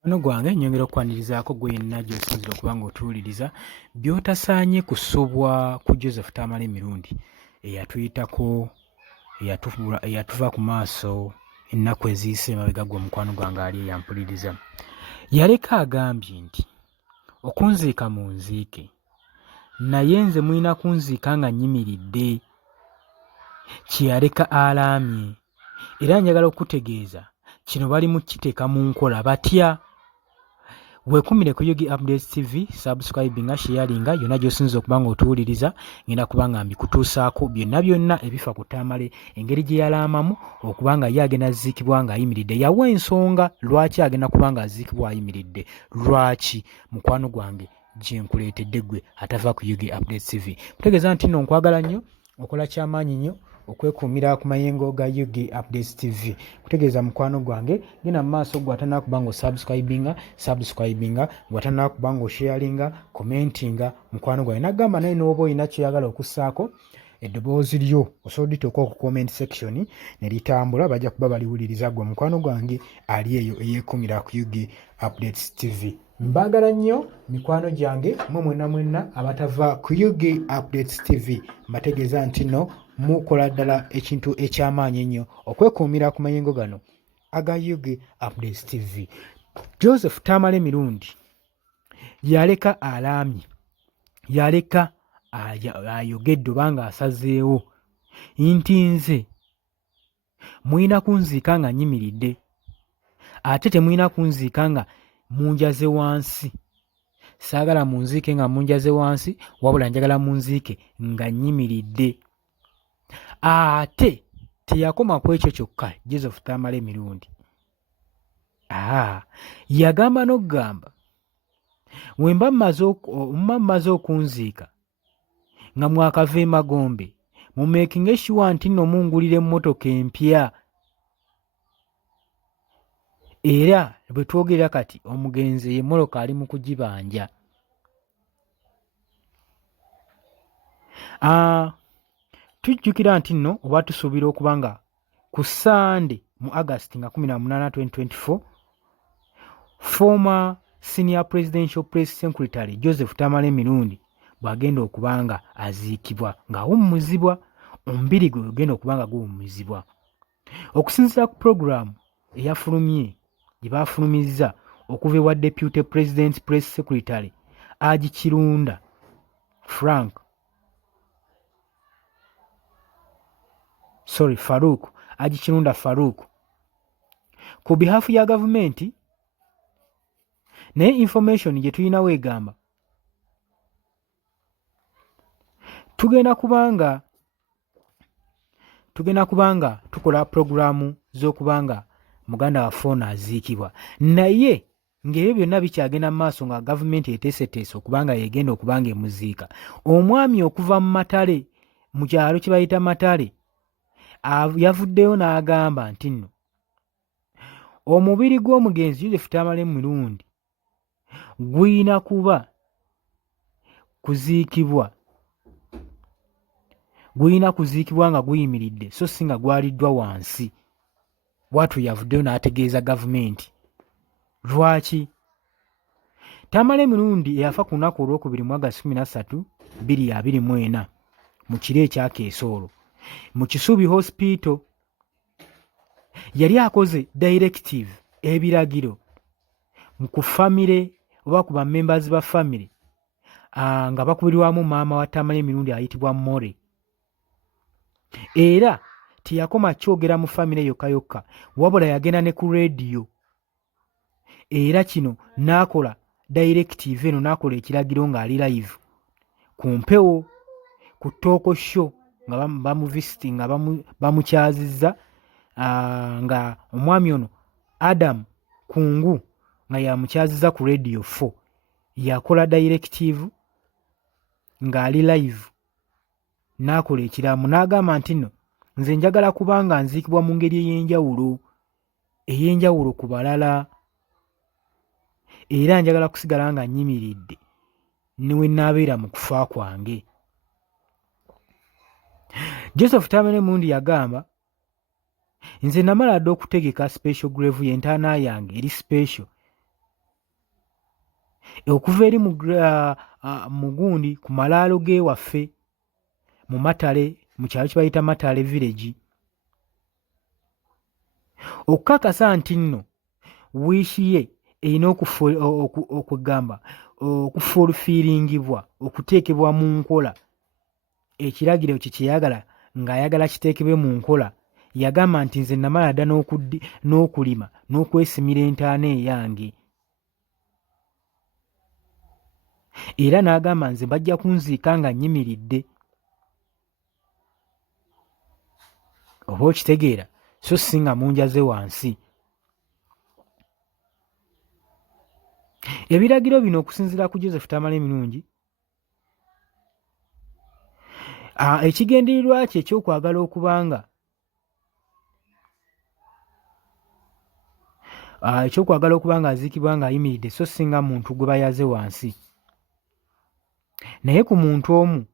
Mukwano gwange nnyongera okukwanirizaako gwe yenna gy'osinzira okuba ng'otuwuliriza by'otasaanye kusobwa ku Joseph Tamale Mirundi eyatuyitako eyatuva ku maaso ennaku eziyise emabega gwe mukwano gwange ali eyampuliriza. Yaleka agambye nti okunziika mu nziike naye nze mulina kunziika nga nnyimiridde, kye yaleka alaamye era njagala okutegeeza kino bali mu kiteeka mu nkola batya. Weekumire ku Yugi Updates TV, subscribinga, sharinga, yonna gy'osinza okuba ng'otuwuliriza, ngenda kuba nga mbikutuusaako byonna ebifa ku Tamale, engeri gye yalaamamu okuba nga ye agenda aziikibwa ng'ayimiridde. Yawa ensonga lwaki agenda kuba ng'aziikibwa ayimiridde. Lwaki? Mukwano gwange gye nkuleetedde ggwe atava ku Yugi Updates TV. Kutegeeza nti nno nkwagala nnyo, okola kyamaanyi nnyo okwekuumira ku mayengo ga Yugi Updates TV. Kutegeeza mukwano gwange genda mu maaso gw'atanaba kuba ng'osubscribinga, gw'atanaba kuba ng'osharinga, commentinga mukwano gwange. Nagamba naye n'oba olina kyeyagala okussaako, eddoboozi lyo osobola oditeeka ku comment section ne litambula, bajja kuba baliwuliriza ggwe mukwano gwange ali eyo eyeekuumira ku Yugi Updates TV. Mbaagala nnyo mikwano gyange mwe mwenna abatava ku Yugi Updates TV. Mbategeeza nti nno mukola ddala ekintu eky'amaanyi ennyo okwekuumira ku mayengo gano aga Yugi Updates TV. Joseph Tamale Mirundi yaleka alaamye, yaleka ayogedde oba ng'asazeewo nti nze mulina kunziika nga nnyimiridde ate temulina kunziika nga munjaze wansi. Saagala munziike nga munjaze wansi, wabula njagala munziike nga nnyimiridde. Ate teyakoma ku ekyo kyokka Joseph Tamale Mirundi. Yagamba n'okugamba bwe mba mmaze okunziika nga mwakava emagombe mumeekinge sure nti nno mungulira emmotoka empya. Era bwe twogera kati omugenzi emmoloka ali mu kugibanja. Tujjukira nti nno oba tusuubira okuba nga ku Sande mu August nga 18, 2024, former senior presidential press secretary Joseph Tamale Mirundi bw'agenda okuba nga aziikibwa ng'awummuzibwa, omubiri gwe ogenda okuba nga guwummuzibwa. Okusinziira ku puroguramu eyafulumye gye baafulumizza okuva ewa deputy president press secretary Haji Kirunda Farouk, Haji Kirunda Farouk ku behalf ya gavumenti, naye information gye tulinawo egamba tugenda kubanga tukola puroguramu z'okubanga muganda waffe ono aziikibwa, naye ng'ebyo byonna bikyagenda mu maaso nga gavumenti eteeseteese okubanga yegenda okubanga emuziika. Omwami okuva mu Matale, mu kyalo kye bayita Matale, yavuddeyo n'agamba nti nno omubiri gw'omugenzi Joseph Tamale Mirundi guyina kuba kuziikibwa nga guyimiridde so si nga gwaliddwa wansi. Bw'atyo yavuddeyo n'ategeeza gavumenti. Lwaki? Tamale Mirundi eyafa ku lunaku olwokubiri mu August 13, 2024 mu kiro ekya Keesoolo mu Kisubi Hospital yali akoze directive ebiragiro ku famire oba ku bamembers ba famire nga bakubirwamu maama wa Tamale Mirundi ayitibwa More. Era teyakoma kyogera mu famire yokka wabula yagenda ne ku radio. Era kino n'akola directive eno, n'akola ekiragiro ng'ali live ku mpewo ku Tooko Show nga bamuvisiting nga bamukyazizza, nga omwami ono Adam Kungu nga yamukyazizza ku Radio 4. Yakola directive ng'ali live n'akola ekiramu n'agamba nti nno nze njagala kubanga nziikibwa mu ngeri ey'enjawulo ku balala, era njagala kusigala nga nnyimiridde ne we nnaabeera mu kufa kwange. Joseph Tamale Mirundi yagamba nze namala dda okutegeka special grave y'entaana yange eri special okuva eri mugundi ku malaalo g'ewaffe mu Matale, mu kyalo kye bayita Matale village, okukakasa nti nno wiishi ye erina okugamba okufulfiringibwa, okuteekebwa mu nkola ekiragiro kye kyeyagala ng'ayagala kiteekebwe mu nkola. Yagamba nti nze namala dda n'okulima n'okwesimira entaana eyange, era n'agamba nze bajja kunziika nga nnyimiridde. Oba okitegeera, so si nga munjaze wansi. Ebiragiro bino okusinziira ku Joseph Tamale Emirundi, ekigendererwa kye ekyokwagala okubanga aziikibwa ng'ayimiridde so si nga muntu gwe bayaze wansi. Naye ku muntu omu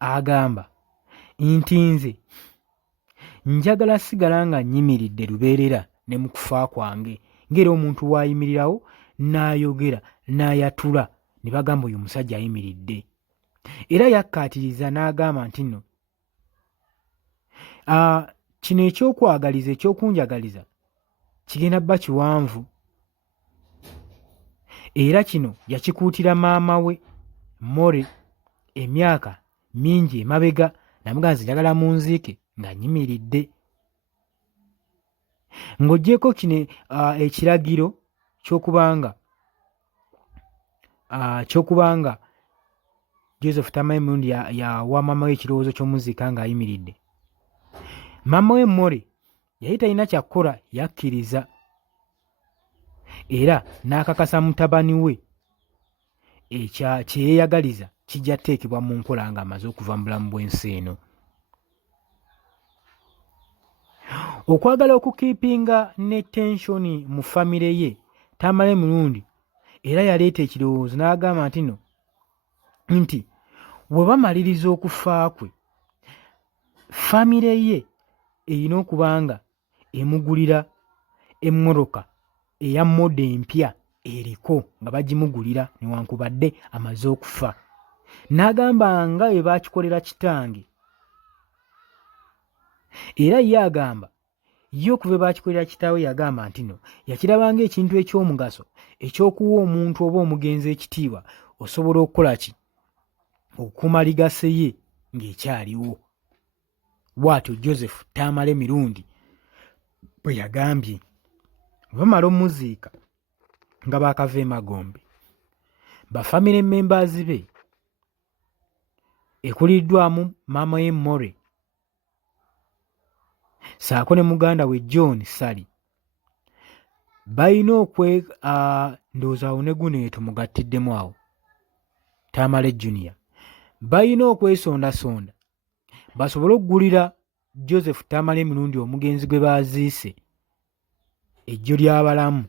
agamba nti nze njagala sigala nga nnyimiridde lubeerera ne mu kufa kwange, ng'era omuntu w'ayimirirawo n'ayogera n'ayatula ne bagamba oyo omusajja ayimiridde. Era yakkaatiriza n'agamba nti nno kino ekyokwagaliza, ekyokunjagaliza kigenda bba kiwanvu, era kino yakikuutira maama we More emyaka mingi emabega. Namugamba nze njagala munziike nga nnyimiridde. Ng'oggyeko kino ekiragiro ky'okubanga Joseph Tamale Emirundi yawa maama we ekirowoozo ky'omuziika ng'ayimiridde. Maama we More yali talina kyakkola, yakkiriza era n'akakasa mutabani we kye yeeyagaliza kijja tteekebwa mu nkola ng'amaze okuva mu bulamu bw'ensi eno. Okwagala okukiipinga ne tensioni mu famire ye, Tamale Emirundi era yaleeta ekirowoozo n'agamba nti bwe bamaliriza okufa kwe, famire ye erina okuba nga emugulira emmoroka eya modo empya eriko nga bagimugulira newankubadde amaze okufa. N'agamba nga bwe baakikolera kitange, era ye agamba ye okuva baakikolera kitaawe yagamba nti no yakirabanga ekintu eky'omugaso eky'okuwa omuntu oba omugenzi ekitiibwa osobola okukola ki, okukuuma ligase ye ng'ekyaliwo. Bw'atyo Joseph Tamale Emirundi bwe yagambye. Bamala omuziika nga baakava emagombe, bafamire members be ekuliddwamu maama ye More saako ne muganda we John Sally balina ndowooza awo ne Guneeto mugattiddemu awo, Tamale Junior, balina okwesondasonda basobole okugulira Joseph Tamale Emirundi omugenzi gwe baaziise ejjo ly'abalamu,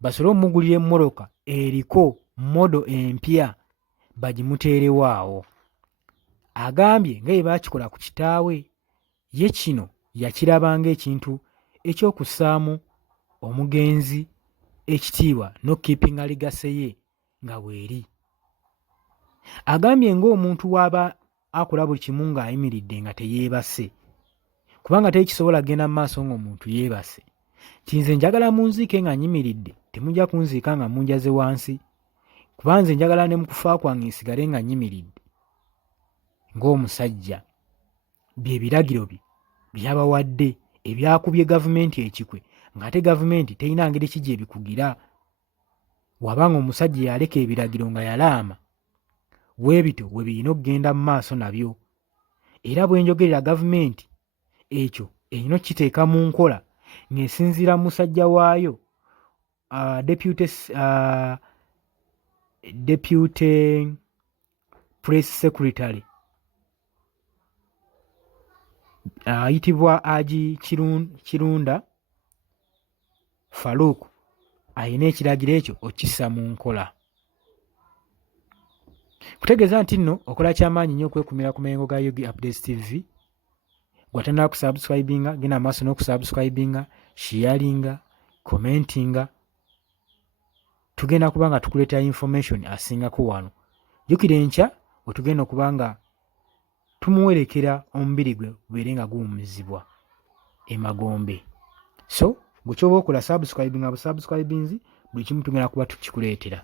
basobole omugulira emmoroka eriko modo empya bagimuteerewo awo. Agambye nga bye baakikola ku kitaawe, ye kino yakirabanga ekintu eky'okussaamu omugenzi ekitiibwa n'okiipinga ligase ye nga bw'eri. Agambye ng'omuntu w'aba akola buli kimu ng'ayimiridde nga teyeebase, kubanga tekisobola genda mu maaso ng'omuntu yeebase. Nze njagala munziike nga nnyimiridde, temujja kunziika nga munjaze wansi, kuba nze njagala ne mu kufa kwange nsigale nga nnyimiridde ng'omusajja. Bye biragiro bye byabawadde ebyakubye gavumenti ekikwe, ng'ate gavumenti terina ngeri ki gy'ebikugira. Wabanga omusajja yaleka ebiragiro nga yalaama, weebito we birina okugenda mu maaso nabyo. Era bwe njogerera gavumenti ekyo erina okukiteeka mu nkola ng'esinziira mu musajja waayo deputy press secretary ayitibwa Haji Kirunda Farouk, ayina ekiragiro ekyo okissa mu nkola. Kutegeeza nti nno okola kyamaanyi nnyo okwekumira ku mayengo ga Yogi Updates TV. Gwatandika kusubscribinga, genda amaaso n'okusubscribinga, sharinga, commentinga, tugenda kuba nga tukuleetera information asingako wano. Jjukira enkya wetugenda okuba nga tumuwerekera omubiri gwe gubeere nga guwummuzibwa emagombe. So gwe kyoba okola subscribe nga busubscribinzi, buli kimu tugenda kuba tukikuleetera.